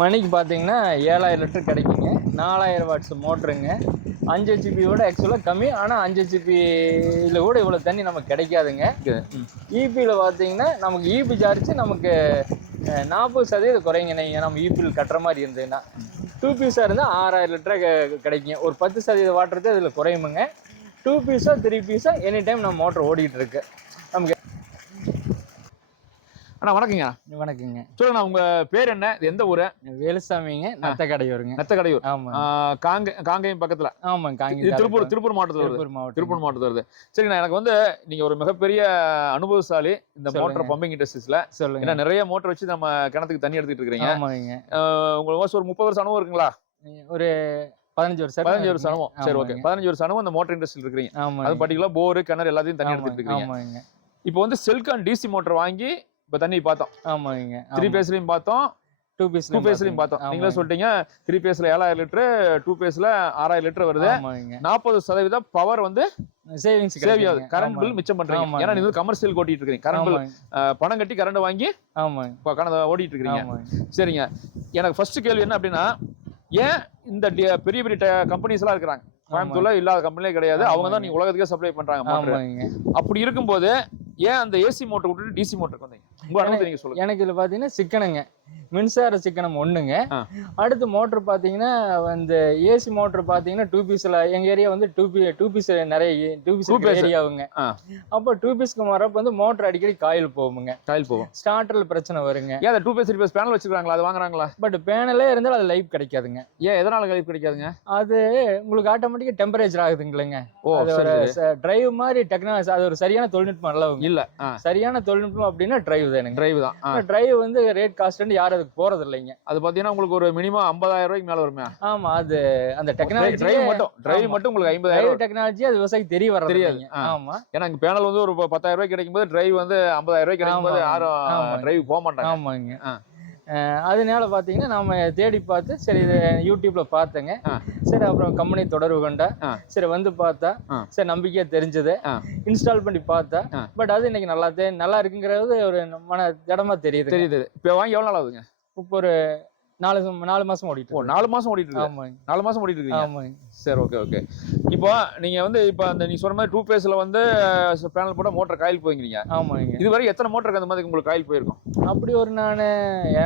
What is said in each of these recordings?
மணிக்கு பார்த்தீங்கன்னா ஏழாயிரம் லிட்டர் கிடைக்குங்க. நாலாயிரம் வாட்ஸ் மோட்டருங்க. அஞ்சு ஹெச்பியோட ஆக்சுவலாக கம்மி. ஆனால் அஞ்சு ஹெச்பியில் கூட இவ்வளோ தண்ணி நமக்கு கிடைக்காதுங்க. இபியில் பார்த்தீங்கன்னா நமக்கு இபி சார்ஜ் நமக்கு நாற்பது சதவீதம் குறைங்க. நீங்கள் நம்ம இபியில் கட்டுற மாதிரி இருந்ததுன்னா. டூ பீஸாக இருந்தால் ஆறாயிரம் லிட்டர் கிடைக்குங்க. ஒரு பத்து சதவீத வாட்டர் இதில் குறையுமுங்க. டூ பீஸோ த்ரீ பீஸோ எனி டைம் நம்ம மோட்டர் ஓடிட்டு இருக்கு. நமக்கு அண்ணா வணக்கங்க. வணக்கங்க. சொல்லுண்ணா உங்க பேர் என்ன? எந்த ஊரு? வேலுசாமிங்க நத்த கடையூருங்க நெத்தக்கடையூர். ஆமாம் ஆ, காங்க காங்கேயம் பக்கத்துல. ஆமாம் காங்கி இது திருப்பூர் திருப்பூர் மாவட்டத்தில் திருப்பூர் மாவட்டம் திருப்பூர் மாவட்டத்தில் வருது. சரிண்ணா எனக்கு வந்து நீங்க ஒரு மிகப்பெரிய அனுபவசாலி இந்த. மோட்டர் பம்பிங் இண்டஸ்ட்ரீஸ்ல. சொல்லுங்க. ஏன்னா நிறைய மோட்டர் வச்சு நம்ம கிணத்துக்கு தண்ணி எடுத்துட்டு ஆ, உங்களுக்கு ஒரு முப்பது வருஷம் அனுபவம் இருக்குங்களா? ஒரு பதினஞ்சு வருஷம் பதினஞ்சு வருஷம் சரி ஓகே. பதினஞ்சு வருஷம் இந்த மோட்டர் இண்டஸ்ட்ரியில் இருக்கிறீங்க. அது பர்டிகுலர் போர் கிணறு எல்லாத்தையும் தண்ணி எடுத்துட்டு இருக்கீங்க. இப்போ வந்து செல்கான் டிசி மோட்டர் வாங்கி இப்போ தண்ணி பார்த்தோம். ஆமாங்க த்ரீ பேஸ்லையும் பார்த்தோம். டூ பீஸ் டூ பேஸ்லையும் பார்த்தோம். நீங்களே சொல்லிட்டீங்க த்ரீ பேஸ்ல ஏழாயிரம் லிட்டரு டூ பேஸ்ல ஆறாயிரம் லிட்டர் வருது. நாற்பது சதவீதம் பவர் வந்து சேவிங்ஸ் சேவ் ஆகுது. கரண்ட் பில் மிச்சம் பண்றீங்க. ஏன்னா நீங்க கமர்ஷியல் ஓட்டிட்டு இருக்கீங்க. கரண்ட் பில் பணம் கட்டி கரண்ட் வாங்கி ஆமாங்க. இப்போ கணக்கு ஓடிட்டு இருக்கீங்க. சரிங்க. எனக்கு ஃபர்ஸ்ட் கேள்வி என்ன அப்படின்னா ஏன் இந்த பெரிய பெரிய கம்பெனிஸ் எல்லாம் இருக்கிறாங்க? கோயம்புத்தூர்ல இல்லாத கம்பெனியே கிடையாது. அவங்க தான் நீங்க உலகத்துக்கே சப்ளை பண்றாங்க. அப்படி இருக்கும்போது ஏன் அந்த ஏசி மோட்டர் விட்டுட்டு டிசி மோட்டருக்கு வந்தீங்க? உங்க அனுபவத்தை நீங்க சொல்லுங்க. எனக்கு இதுல பாத்தீங்கன்னா சிக்கனங்க. மின்சார சிக்கனம் ஒண்ணுங்க. அடுத்து மோட்டர் பாத்தீங்கன்னா இந்த ஏசி மோட்டர் பாத்தீங்கன்னா டூ பீஸ்ல எங்க ஏரியா வந்து டூ பீ டூ பீஸ் நிறைய டூ பீஸ். ஏரியாவுங்க. அப்போ டூ பீஸ்க்கு வரப்ப வந்து மோட்டர் அடிக்கடி காயில் போகுங்க டைல் போகும். ஸ்டார்டர்ல பிரச்சனை வருங்க. ஏன் two phase three phase panel வச்சிருக்காங்களா அது வாங்குறாங்களா? பட் பேனலே இருந்தாலும் அது லைஃப் கிடைக்காதுங்க. ஏன் எதனால கழிப்பு கிடைக்காதுங்க? அது உங்களுக்கு ஆட்டோமேட்டிக்கா டெம்பரேச்சர் ஆகுதுங்களேங்க. ஓ. டிரைவ் மாதிரி டெக்னாலஜி அது ஒரு சரியான தொழில்நுட்பம் நல்லவங்க இல்ல சரியான தொழில்நுட்பம் அப்படின்னா டிரைவ் தானுங்க. டிரைவ் தான். டிரைவ் வந்து ரேட் காஸ்ட் யாரும் அதுக்கு போறது இல்லைங்க அது பாத்தீங்கன்னா உங்களுக்கு ஒரு மினிமம் ஐம்பதாயிரம் ரூபாய்க்கு மேல வருமே ஆமா அது அந்த டெக்னாலஜி டிரைவ் மட்டும் டிரைவ். மட்டும் உங்களுக்கு ஐம்பதாயிரம் டெக்னாலஜி அது விவசாயிக்கு தெரிய வர்றது தெரியாது. ஆமா ஏன்னா இங்க பேனல் வந்து ஒரு பத்தாயிரம் ரூபாய்க்கு கிடைக்கும் போது டிரைவ் வந்து ஐம்பதாயிரம் ரூபாய்க்கு கிடைக்கும் போது. யாரும். டிரைவ் போக மாட்டாங்க ஆமாங்க அதனால பாத்தீங்கன்னா நாம தேடி பார்த்து சரி இது யூடியூப்ல பார்த்தேங்க. சரி அப்புறம் கம்பெனி தொடர்பு கொண்டா. சரி வந்து பார்த்தா. சரி நம்பிக்கையா தெரிஞ்சது. இன்ஸ்டால் பண்ணி பார்த்தா. பட் அது இன்னைக்கு நல்லா நல்லா இருக்குங்கிறது ஒரு மன திடமா தெரியுது தெரியுது இப்போ வாங்கி எவ்வளவு நாள் ஆகுதுங்க இப்போ ஒரு நாலு நாலு மாசம் ஓடிட்டு ஓ இருக்கு. நாலு மாசம் ஓடிட்டு இருக்கு. நாலு மாசம் ஓடிட்டு இருக்கீங்க? ஆமாங்க. சரி ஓகே ஓகே இப்போ நீங்க வந்து இப்போ அந்த நீ சொன்ன மாதிரி டூ பேஸ்ல வந்து பேனல் போட மோட்டர் காயில் போய்க்கிறீங்க. ஆமாங்க. இதுவரை எத்தனை மோட்டருக்கு அந்த மாதிரி உங்களுக்கு காயில் போயிருக்கும்? அப்படி ஒரு நான்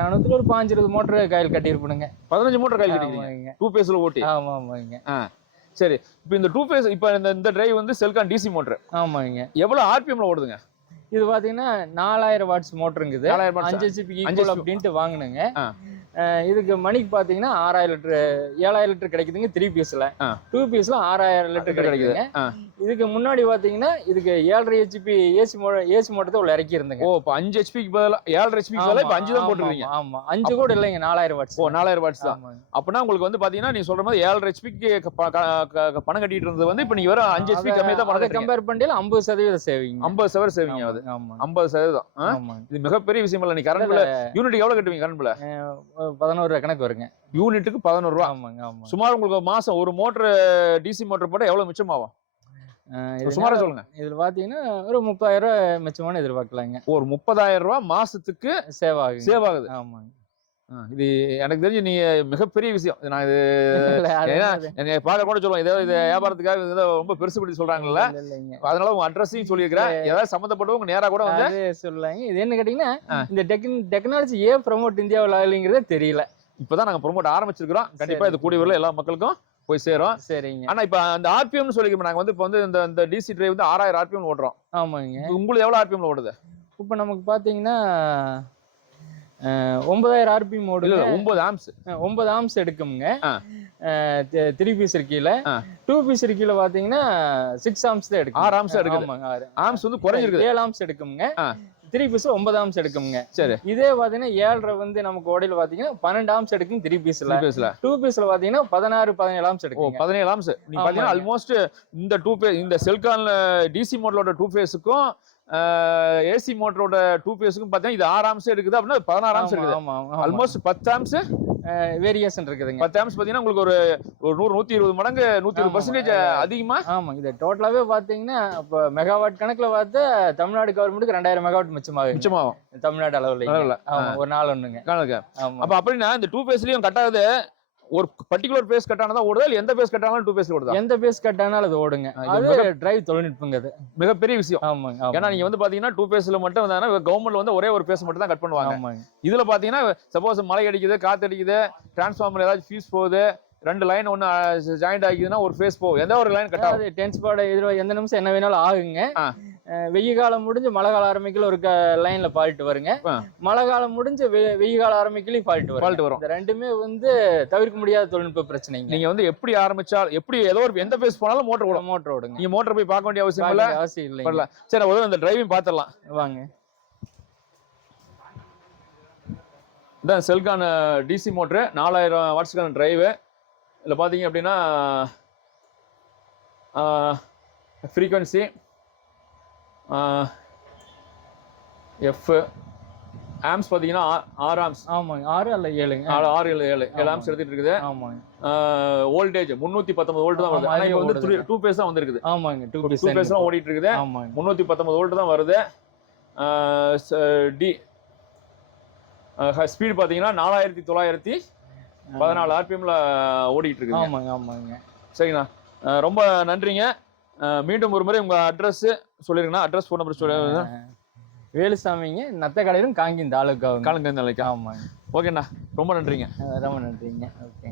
அனுத்துல ஒரு பாஞ்சு இருபது மோட்டர் காயில் கட்டியிருப்பேனுங்க. பதினஞ்சு மோட்டர் காயில் கட்டிக்கிறீங்க? ஆமாங்க. டூ பேஸ்ல ஓட்டி? ஆமா ஆமாங்க சரி. இப்போ இந்த டூ பேஸ் இப்போ இந்த இந்த டிரைவ் வந்து செல்கான் டிசி மோட்டர் ஆமாங்க. எவ்வளவு ஆர்பிஎம்ல ஓடுதுங்க? இது பாத்தீங்கன்னா நாலாயிரம் வாட்ஸ் மோட்டருங்குது. அஞ்சு. அப்படின்ட்டு வாங்கினுங்க. ஆ. இதுக்கு மணிக்கு பாத்தீங்கன்னா ஆறாயிரம் லிட்டர் ஏழாயிரம் லிட்டர் கிடைக்குதுங்க த்ரீ பீஸ்ல. டூ பீஸ்ல ஆறாயிரம் லிட்டர் கிடைக்குது. கிடைக்குதுங்க. இதுக்கு முன்னாடி பாத்தீங்கன்னா இதுக்கு ஏழரை ஹெச்பி ஏசி மோ ஏசி மோட்டர் தான் உள்ள இறக்கி இருந்துங்க ஓ இப்போ அஞ்சு ஹெச்பிக்கு பதிலா ஏழரை ஹெச்பிக்கு பதிலா இப்போ அஞ்சு தான் போட்டுருக்கீங்க ஆமா அஞ்சு கூட இல்லைங்க நாலாயிரம் வாட்ஸ் ஓ நாலாயிரம் வாட்ஸ் தான். அப்படின்னா உங்களுக்கு வந்து பாத்தீங்கன்னா நீ சொல்ற மாதிரி ஏழரை ஹெச்பிக்கு பணம் கட்டிட்டு இருந்தது வந்து இப்போ நீ வெறும் அஞ்சு ஹெச்பி கம்மியாக தான் பணம் கட்டுறீங்க. கம்பேர் பண்ணல ஐம்பது சதவீதம் சேவிங் ஐம்பது சவர் சேவிங் ஆகுது ஐம்பது சதவீதம். இது மிகப்பெரிய விஷயம் இல்ல நீ கரண்ட் பில் யூனிட் எவ்வளவு கட்டுவீங்க கரண்ட் பில் பதினோரு ரூபா கணக்கு வருங்க. யூனிட்டுக்கு பதினோரு ரூபா. ஆமாங்க ஆமாங்க. சுமார் உங்களுக்கு மாசம் ஒரு மோட்டர் டிசி மோட்டர் போட்டா எவ்வளவு மிச்சமாகும்? அஹ் இது சுமாரா சொல்லுங்க. இதுல பாத்தீங்கன்னா ஒரு முப்பதாயிரம் ரூபாய் மிச்சமான எதிர்பார்க்கலாங்க. ஒரு முப்பதாயிரம் ரூபாய் மாசத்துக்கு சேவ் ஆகுங்க சேவ் ஆகுது ஆமாங்க. இது எனக்கு தெரிஞ்சு நீ மிகப்பெரிய விஷயம். நான் இது ஏன்னா, பார்க்க கூட சொல்லுவோம் ஏதோ இது வியாபாரத்துக்காக இது ரொம்ப பெருசு படுத்தி சொல்றாங்கல்ல. அதனால உங்க அட்ரஸையும் சொல்லியிருக்கிறேன். ஏதாவது சம்மந்தப்பட்டவங்க நேரா கூட வந்து அது சொல்லலாங்க இது என்ன கேட்டீங்கன்னா. இந்த டெக்னாலஜி ஏன் ப்ரமோட் இந்தியாவில் ஆகலைங்கிறதே தெரியல. இப்பதான் நாங்க ப்ரோமோட் ஆரம்பிச்சிருக்கிறோம். கண்டிப்பா இது கூடிய விரைவில் எல்லா மக்களுக்கும் போய் சேரும். சரிங்க. ஆனா இப்ப அந்த ஆர்பிஎம் சொல்லிக்கிறோம் நாங்க வந்து இப்ப வந்து இந்த இந்த டிசி டிரைவ் வந்து ஆறாயிரம் ஆர்பிஎம் ஓட்டுறோம். ஆமாங்க. உங்களுக்கு எவ்வளவு ஆர்பிஎம்ல ஓடுது? இப்போ நமக்கு பாத்தீங்கன்னா ஒன்பதாயிரம் ஓடுது இல்ல, ஒன்பது ஆம்ஸ் ஒன்பது ஆம்ஸ் எடுக்குங்க. த்ரீ பீஸ் இருக்கையில. டூ பீஸ் இருக்கையில பாத்தீங்கன்னா சிக்ஸ் ஆம்ஸ் தான் எடுக்கும் ஆறு ஆம்ஸ் ஆறு. ஆம்ஸ் வந்து குறைஞ்சிருக்குது. ஏழு ஆம்ஸ் எடுக்குங்க. த்ரீ பீஸ் ஒன்பது ஆம்ஸ் எடுக்குங்க சரி. இதே பாத்தீங்கன்னா ஏழரை வந்து நமக்கு உடையில பாத்தீங்கன்னா பன்னெண்டு ஆம்ஸ் எடுக்கும் த்ரீ பீஸ்ல பேஸ்ல டூ பீஸ்ல பாத்தீங்கன்னா பதினாறு பதினேழு ஆம்ஸ் எடுக்கும் பதினேழு ஆம்ஸ் நீ பாத்தீங்கன்னா. ஆல்மோஸ்ட் இந்த டூ பே இந்த செல்கான்ல டிசி மாடலோட டூ ஃபேஸுக்கும் ஏசி மோட்டரோட டூ பேஸுக்கும் பார்த்தீங்கன்னா இது ஆறு ஆம்ஸ் இருக்குது. அப்படின்னா பதினாறு ஆம்ஸ் இருக்குது. ஆல்மோஸ்ட் பத்து ஆம்ஸ் வேரியேஷன் இருக்குதுங்க. பத்து ஆம்ஸ் பார்த்தீங்கன்னா உங்களுக்கு ஒரு ஒரு நூறு நூத்தி இருபது மடங்கு நூத்தி இருபது. பர்சன்டேஜ் அதிகமா? ஆமா இது டோட்டலாவே பாத்தீங்கன்னா இப்போ மெகாவாட் கணக்குல பார்த்தா தமிழ்நாடு கவர்மெண்ட்டுக்கு ரெண்டாயிரம் மெகாவாட் மிச்சமாகுது மிச்சமாகும். தமிழ்நாடு அளவுல ஒரு நாள் ஒண்ணுங்க. கணக்கு அப்ப அப்படின்னா இந்த டூ பேஸ்லயும் கட் ஆகுது. ஒரு பர்டிகுலர் பேஸ் கட் ஆனதா ஓடுதா? இல்ல எந்த பேஸ் கட் ஆனாலும் டூ பேஸ்ல ஓடுதா? எந்த பேஸ் கட் ஆனாலும் அது ஓடுங்க. அது டிரைவ் தொழில்நுட்பங்க அது மிகப்பெரிய விஷயம். ஆமாங்க ஏன்னா நீங்க வந்து பாத்தீங்கன்னா டூ பேஸ்ல மட்டும் கவர்மெண்ட் வந்து ஒரே ஒரு பேஸ் மட்டும் தான் கட் பண்ணுவாங்க. ஆமாங்க. இதுல பாத்தீங்கன்னா சப்போஸ் மழை அடிக்குது காத்து அடிக்குது டிரான்ஸ்ஃபார்மர் ஏதாச்சும் ஃபீஸ் போகுது ரெண்டு லைன் ஒன்னு ஜாயிண்ட் ஆகிக்குதுன்னா ஒரு ஃபேஸ் போகும். எந்த ஒரு லைன் கட் ஆகும்? அது டென்ஸ் பாட எதிர எந்த நிமிஷம் என்ன வேணாலும் ஆகுங்க. வெய்ய காலம் முடிஞ்சு மழை காலம் ஆரம்பிக்கல ஒரு லைன்ல ஃபால்ட் வருங்க. மழை காலம் முடிஞ்சு வெ- வெய்ய காலம் ஆரம்பிக்கலையும் ஃபால்ட் வரும் வரும். இந்த ரெண்டுமே வந்து தவிர்க்க முடியாத தொழில்நுட்ப பிரச்சனைங்க. நீங்க வந்து எப்படி ஆரம்பிச்சா எப்படி ஏதோ ஒரு எந்த பேஸ் போனாலும் மோட்டர் ஓடும். மோட்டர் ஓடுங்க. நீங்க மோட்டர் போய் பார்க்க வேண்டிய அவசியம் இல்ல. அவசியம் பண்ணல சரி ஒரு அந்த டிரைவிங் பார்த்துடலாம். வாங்க. இதான் செல்கான டிசி மோட்ரு நாலாயிரம் வாட்ஸ்க்கான டிரைவு இதில் பார்த்தீங்க அப்படின்னா ஃப்ரீக்வன்சி எஃப் ஆம்ஸ் பார்த்தீங்கன்னா ஆறு ஆம்ஸ் ஆமாங்க. ஆறு அல்ல ஏழுங்க ஆறு ஆறு ஏழு ஏழு. ஏழு ஆம்ஸ் எடுத்துட்டு இருக்குது ஆமாங்க. வோல்டேஜ் முந்நூற்றி பத்தொன்பது வோல்ட் தான் வருது. ஆனால் இங்க வந்து டூ பேஸ் தான் வந்திருக்குது. ஆமாங்க. டூ டூ பீஸ் பேஸ் தான் ஓடிட்டு இருக்குது ஆமாங்க. முந்நூற்றி பத்தொன்பது வோல்ட் தான் வருது. டி ஸ்பீடு பார்த்தீங்கன்னா நாலாயிரத்தி தொள்ளாயிரத்தி பதினாலு ஆர்பிஎம்ல ஓடிட்டு இருக்குங்க ஆமாங்க ஆமாங்க. சரிங்கண்ணா. ரொம்ப நன்றிங்க. மீண்டும் ஒரு முறை உங்க அட்ரஸ் சொல்லிருங்கண்ணா அட்ரஸ் ஃபோன் நம்பர் சொல்லி வேலுசாமிங்க நத்த கடையிலும் காங்கி இந்த ஆளுக்கு காலங்க நிலைக்கா ஆமாங்க. ஓகேண்ணா. ரொம்ப நன்றிங்க. ரொம்ப நன்றிங்க. ஓகே